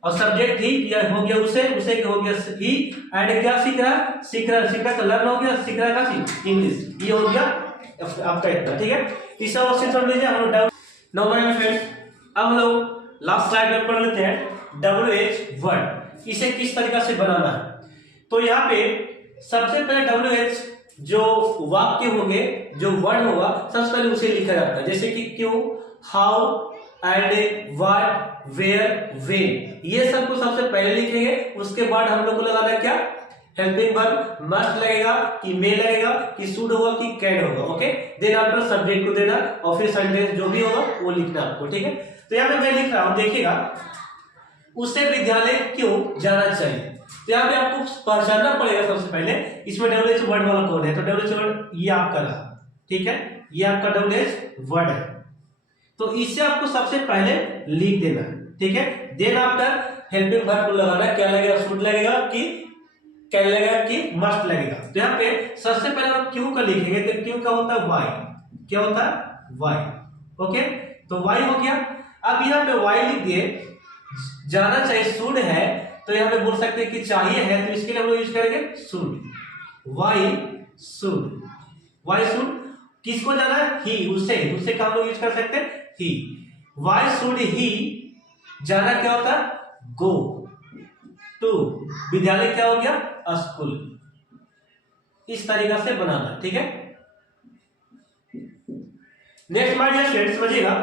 और सब्जेक्ट ही या हो गया उसे हो गया ही, एंड क्या सीख रहा, सीखना का लर्न हो गया, सीख रहा का इंग्लिश, ये हो गया आपका इतना, ठीक है। इस क्वेश्चन समझ लीजिए हम लोग। नाउ माय फ्रेंड्स अब हम लोग लास्ट स्लाइड में पढ़ लेते हैं WH वर्ड, इसे किस तरीका से बनाना है। तो यहाँ पे सबसे पहले WH जो वाक्य होंगे, जो वर्ड होगा सबसे पहले उसे लिखा जाता है, जैसे कि क्यों, how, and what, where, when, ये सबको सबसे पहले लिखेंगे। उसके बाद हम लोग को लगाना क्या, हेल्पिंग वर्ब, मस्ट लगेगा कि मे लगेगा कि शुड होगा कि कैन होगा। ओके, देन आफ्टर सब्जेक्ट को देना और फिर सेंटेंस जो भी होगा वो लिखना आपको। ठीक है, तो यहाँ पे मैं लिख रहा हूं, देखिएगा, उसे विद्यालय क्यों जाना चाहिए। तो यहाँ पे आपको पहचानना पड़ेगा सबसे पहले इसमें WH वर्ड वाला कौन है। तो WH वर्ड ये आपका रहा, ठीक है, ये आपका WH वर्ड है, तो इसे आपको सबसे पहले लिख देना है। ठीक है, देन आफ्टर हेल्पिंग वर्ब को लगाना, क्या लगेगा, शुड लगेगा कि कैन लगेगा कि मस्ट लगेगा। तो यहाँ पे सबसे पहले हम क्यों का लिखेंगे, तो क्यों का होता है वाई, क्या होता है वाई। ओके, तो वाई हो गया। अब यहाँ पे वाई लिख दिए, जाना चाहिए शुड है, तो यहाँ पे बोल सकते हैं कि चाहिए है, तो इसके लिए हम लोग यूज करेंगे should, why should, why should किसको जाना है, ही, उसे का हम लोग यूज कर सकते हैं ही, वाई शुड ही जाना क्या होता है, गो टू, विद्यालय क्या हो गया, स्कूल। इस तरीका से बनाना, ठीक है। नेक्स्ट माय डियर स्टूडेंट्स, समझिएगा,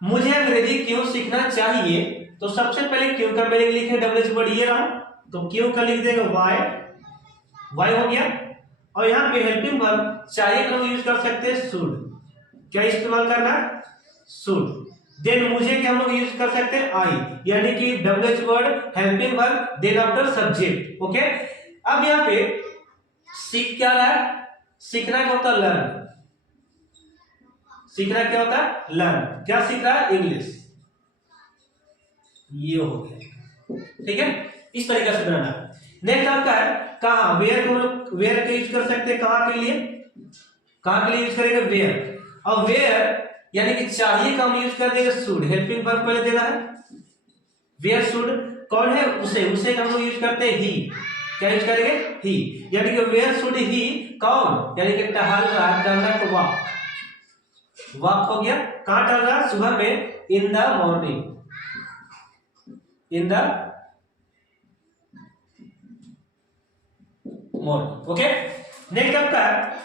मुझे अंग्रेजी क्यों सीखना चाहिए। तो सबसे पहले क्यों का मीनिंग लिखे, WH वर्ड ये रहा, तो क्यों का लिख देगा वाई, वाई हो गया। और यहाँ पे हेल्पिंग वर्ब चाहिए का यूज कर सकते हैं शुड, क्या इस्तेमाल करना, शुड। देन मुझे क्या हम लोग यूज कर सकते हैं आई, यानी कि WH word helping verb then after subject. Okay, अब यहाँ पे सीख क्या रहा है, सीखना क्या होता है, लर्न, सीखना क्या होता है, लर्न, क्या सीख रहा है, इंग्लिश, ये हो गया। ठीक है, इस तरीके से बनाना। नेक्स्ट आपका है कहां, वेयर को हम लोग वेयर का यूज कर सकते हैं, कहां के लिए, कहां के लिए यूज करेंगे, वेयर। और वेयर यानी कि चाहिए का हम यूज कर देंगे शुड, हेल्पिंग वर्ब पहले देना है, वेयर शुड कौन है, उसे हम लोग यूज करते हैं ही, क्या यूज करेंगे, ही, यानी कि वेयर शुड ही कौन, यानी कि टहल रहा है, टहलना को वॉक, वॉक हो गया, कहां टहल रहा है, सुबह में, in the morning, in the morning. Okay, next आपका है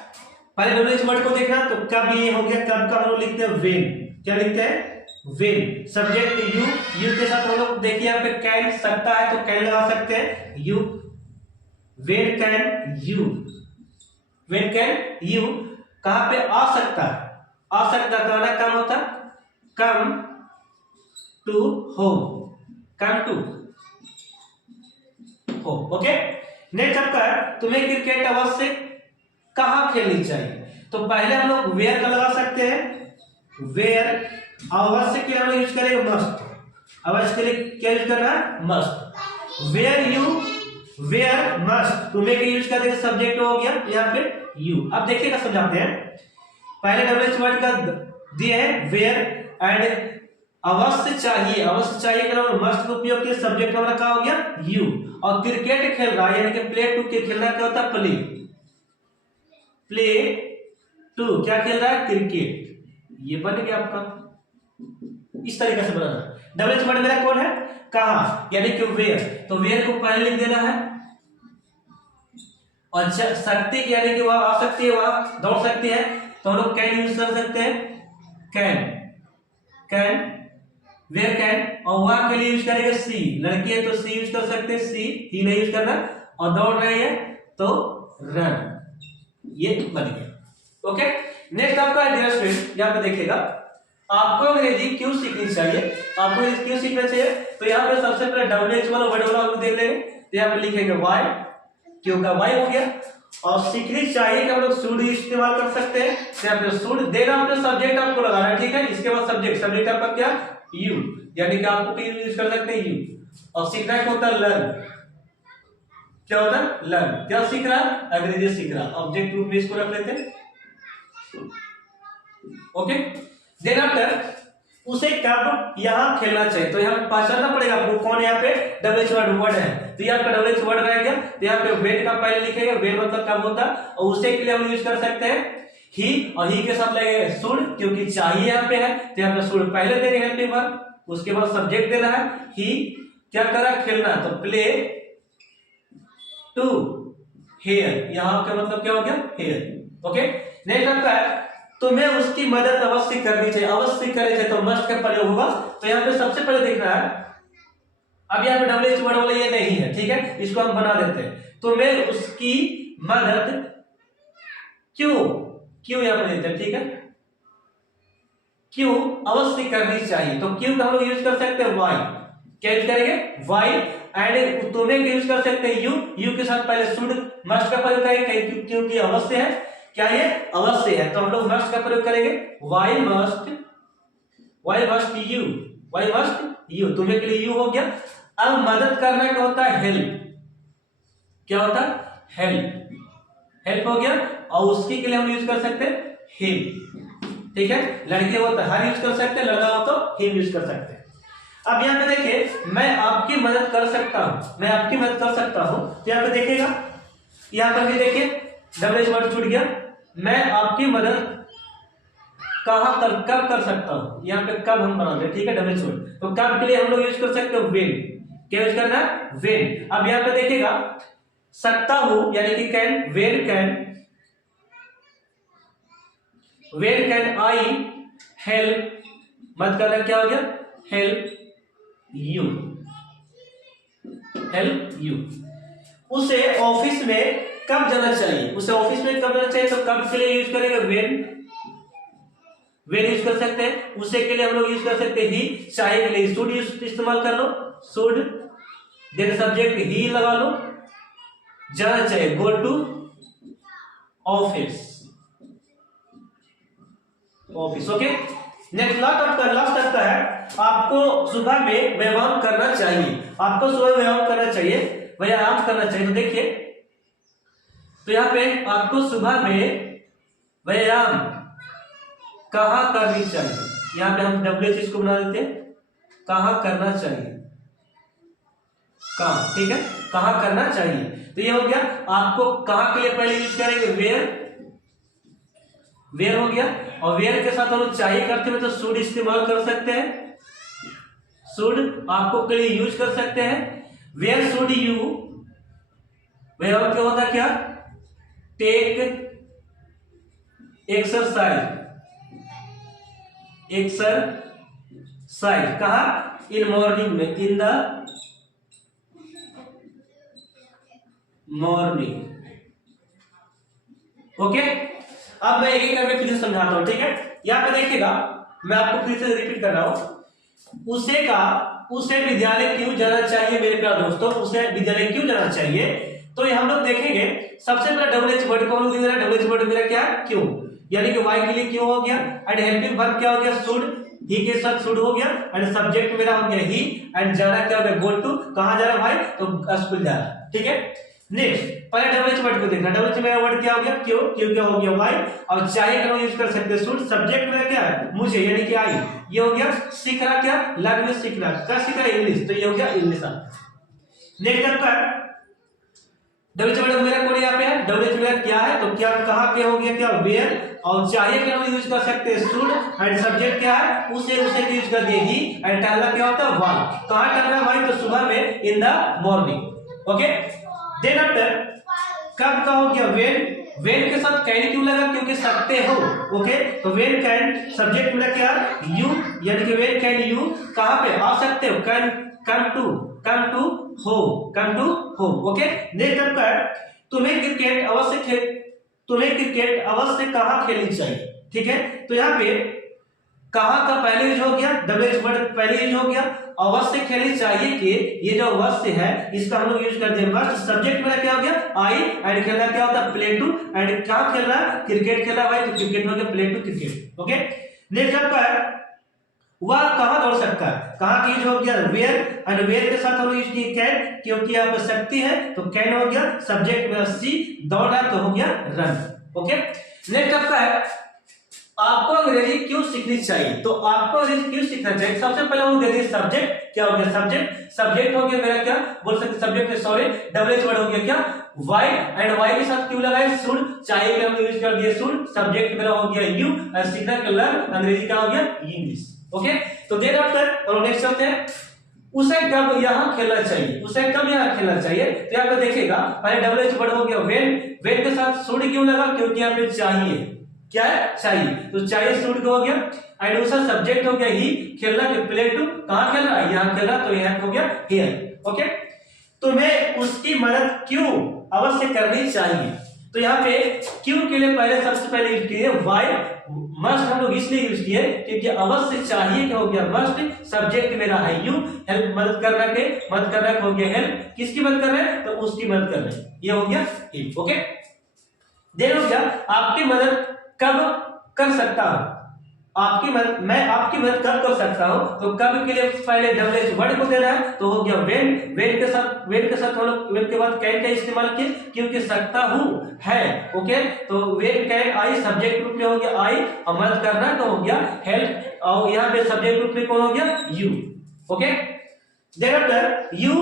पहले WH वर्ड को देखना, तो कब ये हो गया, कब का हम लोग लिखते हैं वेन, क्या लिखते हैं, वेन, सब्जेक्ट यू, यू के साथ हम लोग देखिए यहाँ पे कैन सकता है, तो कैन लगा सकते हैं, you, when can you, when can you, कहां पे आ सकता है, आ सकता है तो कम होता है, come to home, come to home. Okay, next आपका है तुम्हें क्रिकेट अवश्य कहां खेलनी चाहिए। तो पहले हम लोग वेयर का लगा सकते हैं, वेयर, अवश्य के लिए हम लोग यूज करेंगे मस्ट, अवश्य के लिए क्या यूज करना है, must, where you, where must, तुम्हें क्या यूज कर देंगे, सब्जेक्ट हो गया यहाँ पे यू। अब देखिएगा समझाते हैं, पहले WH वर्ड का दिए है वेयर एंड अवश्य चाहिए, अवश्य चाहिए के नाम मस्ट का उपयोग किया, सब्जेक्ट हमारा क्या हो गया, यू। और क्रिकेट खेल रहा है यानी कि प्ले टू के खेलना क्या होता है, प्ले, प्ले टू क्या खेल रहा है, क्रिकेट, ये बन गया आपका। इस तरीके से बनाना। WH वर्ड मेरा कौन है, कहां, यानी कि वेयर, तो वेयर को पहले लिख देना है। और सकती यानी कि वह आ सकती है, वह दौड़ सकती है, तो हम लोग कैन यूज कर सकते हैं, कैन, कैन, वेयर कैन। और वहां के लिए यूज करेंगे सी, लड़की है तो सी यूज कर सकते हैं, सी ही नहीं यूज करना। और दौड़ रही है तो रन, ये बन गया। ओके, नेक्स्ट आपका डियर स्टूडेंट, यहाँ पे देखिएगा, आपको अंग्रेजी क्यों सीखनी चाहिए, आपको क्यों सीखना चाहिए। तो यहाँ पे सबसे पहले WH वाला वर्ड वाला हम देख लेंगे, तो यहाँ पे लिखेंगे वाई, क्यों का वाई हो गया। और सीखनी चाहिए कि हम लोग शुड इस्तेमाल कर सकते हैं, तो यहाँ पे शुड देना, अपने सब्जेक्ट आपको लगाना है, ठीक है। इसके बाद सब्जेक्ट, सब्जेक्ट आपका क्या, यू, यानी कि आपको यूज कर सकते हैं यू। और सीखना क्या होता है, लर्न, क्या होता है, लर्न, क्या सीख रहा है, अंग्रेजी सीख रहा है। ऑब्जेक्ट रूप में इसको रख लेते हैं। ओके, देन आफ्टर उसे कब यहां खेलना चाहिए, तो यहां पहचानना पड़ेगा आपको कौन यहाँ पे WH वर्ड है। तो यहाँ पे WH वर्ड रहेगा, तो यहाँ पे वेन का पहले लिखेगा, वेन मतलब कब होता है। और उसे के लिए हम यूज कर सकते हैं ही, और ही के साथ लगेगा शुड, क्योंकि चाहिए यहाँ पे है, तो यहाँ पे शुड पहले देंगे हेल्पिंग वर्ब, उसके बाद सब्जेक्ट देना है, ही क्या करा, खेलना, तो प्ले टू हेयर, यहाँ का मतलब क्या हो गया, हेयर। ओके, नेक्स्ट आपका है तुम्हें उसकी मदद अवश्य करनी चाहिए, अवश्य करनी चाहिए, तो मस्ट का प्रयोग होगा। तो यहाँ पे सबसे पहले देखना है, अब यहाँ पे डब्ल्यू एच वर्ड वाला ये नहीं है, ठीक है, इसको हम बना देते हैं। तुम्हें उसकी मदद क्यों यहाँ पे देते हैं, ठीक है, क्यों अवश्य करनी चाहिए, तो क्यों का हम लोग यूज कर सकते हैं वाई, क्या यूज करेंगे वाई, एंड तुम्हें यूज कर सकते हैं यू के साथ पहले शुड मस्ट का प्रयोग करेंगे क्योंकि अवश्य है, क्या ये अवश्य है, तो हम लोग मस्ट का प्रयोग करेंगे वाई मस्ट यू, तुम्हें के लिए यू हो गया। अब मदद करना क्या होता है, हेल्प, क्या होता है हेल्प हो गया, और उसके के लिए हम यूज कर सकते हैं हिम, ठीक है, लड़के हो तो हर यूज कर सकते हैं, लड़का हो तो हिम यूज कर सकते हैं। अब यहाँ पे देखिए मैं आपकी मदद कर सकता हूं, तो यहाँ पे देखिएगा, यहाँ पर भी देखिए डबल एच वर्ड छूट गया, मैं आपकी मदद कब कर सकता हूं, यहाँ पे कब हम बनाते हैं, ठीक है, डबल एच वर्ड, तो कब के लिए हम लोग यूज कर सकते हैं व्हेन, क्या यूज करना है व्हेन। अब यहाँ पे देखिएगा सकता हूं यानी कि can, when can I help, मत करना क्या हो गया हेल्प यू, उसे ऑफिस में कब जाना चाहिए, तो कब के लिए यूज करेंगे व्हेन यूज कर सकते हैं, उसे के लिए हम लोग यूज कर सकते हैं ही, चाहे के लिए शुड इस्तेमाल कर लो, शुड, देन सब्जेक्ट ही लगा लो, जाना चाहिए go to office, okay. Next last आपका है आपको सुबह में व्यायाम करना चाहिए, व्यायाम करना चाहिए, तो देखिए तो यहाँ पे आपको सुबह में व्यायाम कहाँ करनी चाहिए, यहाँ पे हम डब्ल्यू एच को बना देते हैं, कहाँ करना चाहिए, कहाँ, ठीक है, कहाँ करना चाहिए, तो ये हो गया। आपको कहाँ के लिए पहले यूज करेंगे वेयर हो गया, और वेयर के साथ हम लोग चाहिए करते हुए तो शुड इस्तेमाल कर सकते हैं, शुड आपको के लिए यूज कर सकते हैं, वेयर शुड यू, वेयर क्या होता है, क्या टेक एक्सरसाइज, कहा इन मॉर्निंग में, इन द मॉर्निंग, ओके। अब मैं एक करके फिर से समझाता हूं, ठीक है, यहां पे देखिएगा मैं आपको फिर से रिपीट कर रहा हूं, उसे विद्यालय क्यों जाना चाहिए मेरे प्यारे दोस्तों, उसे विद्यालय क्यों जाना चाहिए, तो ये हम लोग देखेंगे सबसे पहले डबल एच वर्ड को हम लोग देख रहे हैं, डबल एच वर्ड मेरा क्या है क्यों, यानी कि वाई के लिए क्यों हो गया, एंड हेल्पिंग वर्ब क्या हो गया शुड, ही के साथ शुड हो गया, एंड सब्जेक्ट मेरा हो गया ही, एंड जाना क्या हो गया गो टू, कहां जा रहा भाई, तो स्कूल जा रहा, ठीक है। नेक्स्ट पहले डबल एच वर्ड को देखना, डबल एच मेरा वर्ड क्या हो गया क्यों क्या हो गया वाई, और चाहिए का यूज कर सकते हैं शुड, सब्जेक्ट मेरा क्या है मुझे यानी कि आई, ये हो गया सीख रहा, क्या लैंग्वेज सीखना, क्या सीख रहा इंग्लिश, तो ये हो गया इंग्लिश। नेक्स्ट आपका डबल एच वर्ड मेरा कोड यहाँ पे है, डबल एच मेरा क्या है, तो क्या कहाँ क्या हो गया क्या वेयर, और चाहिए का यूज कर सकते हैं शुड, एंड सब्जेक्ट क्या है उसे यूज कर दिए ही, एंड टहलना क्या होता है वाई, कहाँ टहलना भाई, तो सुबह में in the morning, okay. Then after कब का हो गया वेन के साथ कैन क्यों लगा, क्योंकि सकते हो, ओके, तो वेन कैन सब्जेक्ट मेरा क्या यू, यानी कि वेन कैन यू कहां पे आ सकते हो, can come to home, okay. Next आपका तुम्हें क्रिकेट अवश्य कहां खेलनी चाहिए, ठीक है, तो यहाँ पे कहां का पहले यूज हो गया, डबल एच वर्ड पहले यूज हो गया, अवश्य खेलनी चाहिए कि ये जो अवश्य है इसका हम लोग यूज करते हैं मस्ट, सब्जेक्ट मेरा क्या हो गया आई, एंड खेलना क्या होता है प्ले टू, एंड कहां खेल रहा है क्रिकेट खेल रहा है भाई, तो क्रिकेट हो गया play to cricket, okay. Next आपका है वह कहां दौड़ सकता है, कहां की यूज हो गया वेयर, एंड वेयर के साथ हम लोग यूज किए कैन, क्योंकि यहाँ पे शक्ति है तो कैन हो गया, सब्जेक्ट मेरा सी, दौड़ रहा तो हो गया रन, ओके। नेक्स्ट आपका है आपको अंग्रेजी क्यों सीखनी चाहिए, तो आपको अंग्रेजी क्यों सीखना चाहिए, सबसे पहले हम देते हैं सब्जेक्ट, क्या हो गया सब्जेक्ट हो गया मेरा क्या बोल सकते subject, sorry double H word हो गया क्या वाई, एंड वाई के साथ क्यों लगाए शुड, चाहिए कि हम यूज कर दिए शुड, सब्जेक्ट मेरा हो गया यू, और सीखना का लर्न, अंग्रेजी का हो गया इंग्लिश, ओके। तो देन आफ्टर और नेक्स्ट चलते हैं उसे कब यहाँ खेलना चाहिए, तो यहाँ पे देखिएगा पहले डबल एच वर्ड हो गया वेन के साथ शुड क्यों लगा, क्योंकि यहाँ पे चाहिए, क्या है, चाहिए। तो चाहिए शुड का हो गया, एंड उसका सब्जेक्ट हो गया ही, खेलना के प्ले टू, कहां खेल रहा है, यहाँ खेल रहा, तो यहाँ हो गया हियर। ओके, तुम्हें उसकी मदद क्यों अवश्य करनी चाहिए। तो यहाँ पे क्यों के लिए पहले सबसे पहले यूज किए व्हाई, मस्ट हम लोग इसलिए यूज किए क्योंकि अवश्य चाहिए क्या हो गया मस्ट, सब्जेक्ट मेरा है यू, हेल्प मदद करना के, मदद करना हो गया हेल्प, किसकी मदद कर रहे हैं, तो उसकी मदद कर रहे हैं, ये हो गया ही। ओके, देखो क्या आपकी मदद कब कर सकता हूं, आपकी मदद, मैं आपकी मदद कब कर सकता हूं, तो कब के लिए पहले डब्ल्यू वर्ड को देना है, तो हो गया व्हेन, व्हेन के साथ हम लोग व्हेन के बाद कैन का इस्तेमाल किए क्योंकि सकता हूं है। ओके, तो व्हेन कैन आई सब्जेक्ट रूप में हो गया आई, और मदद करना तो हो गया हेल्प, और यहां पे सब्जेक्ट रूप में कौन हो गया you. Okay, then after you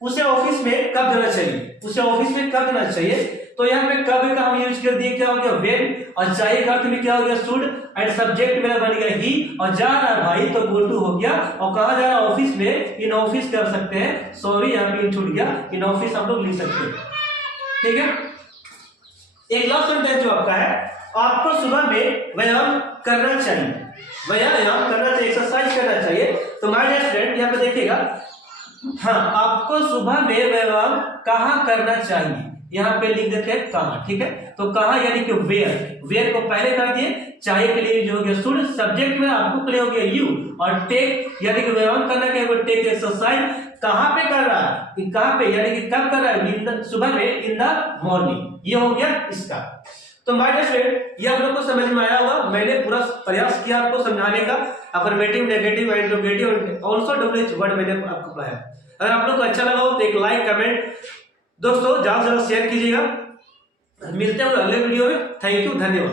उसे ऑफिस में कब जाना चाहिए, उसे ऑफिस में कब जाना चाहिए, तो यहाँ पे कब का हम यूज कर दिए, क्या हो गया व्हेन, और चाहिए का अर्थ में क्या हो गया शुड, एंड सब्जेक्ट मेरा बन गया ही, और जा रहा है भाई तो गो टू हो गया, और कहा जा रहा है ऑफिस में, इन ऑफिस कर सकते हैं, सॉरी यहाँ पे छूट गया, इन ऑफिस हम लोग लिख सकते हैं। ठीक है, एक लास्ट सेंटेंस जो आपका है, आपको सुबह में व्यायाम करना चाहिए, व्यायाम करना चाहिए, एक्सरसाइज करना चाहिए। तो माय डियर फ्रेंड यहाँ पे देखिएगा, हाँ आपको सुबह में व्यायाम कहाँ करना चाहिए, यहाँ पे लिख देते हैं कहाँ। ठीक है, तो कहाँ यानी कि वेयर, वेयर को पहले कर दिए, चाहिए के लिए जो हो गया शुड, सब्जेक्ट में आपको के लिए हो गया यू, और टेक यानी कि व्यायाम करना क्या है, टेक एक्सरसाइज, कहाँ पे कर रहा है, कहाँ पे यानी कि कब कर रहा है, सुबह में, इन द मॉर्निंग, ये हो गया इसका। तो माय डियर फ्रेंड ये आप लोग को समझ में आया होगा, मैंने पूरा प्रयास किया आपको समझाने का, affirmative, negative, interrogative, also WH word मैंने आपको पढ़ाया। अगर आप लोग को अच्छा लगा हो तो एक लाइक, कमेंट, दोस्तों ज्यादा से ज्यादा शेयर कीजिएगा। मिलते हैं अगले वीडियो में, थैंक यू, धन्यवाद।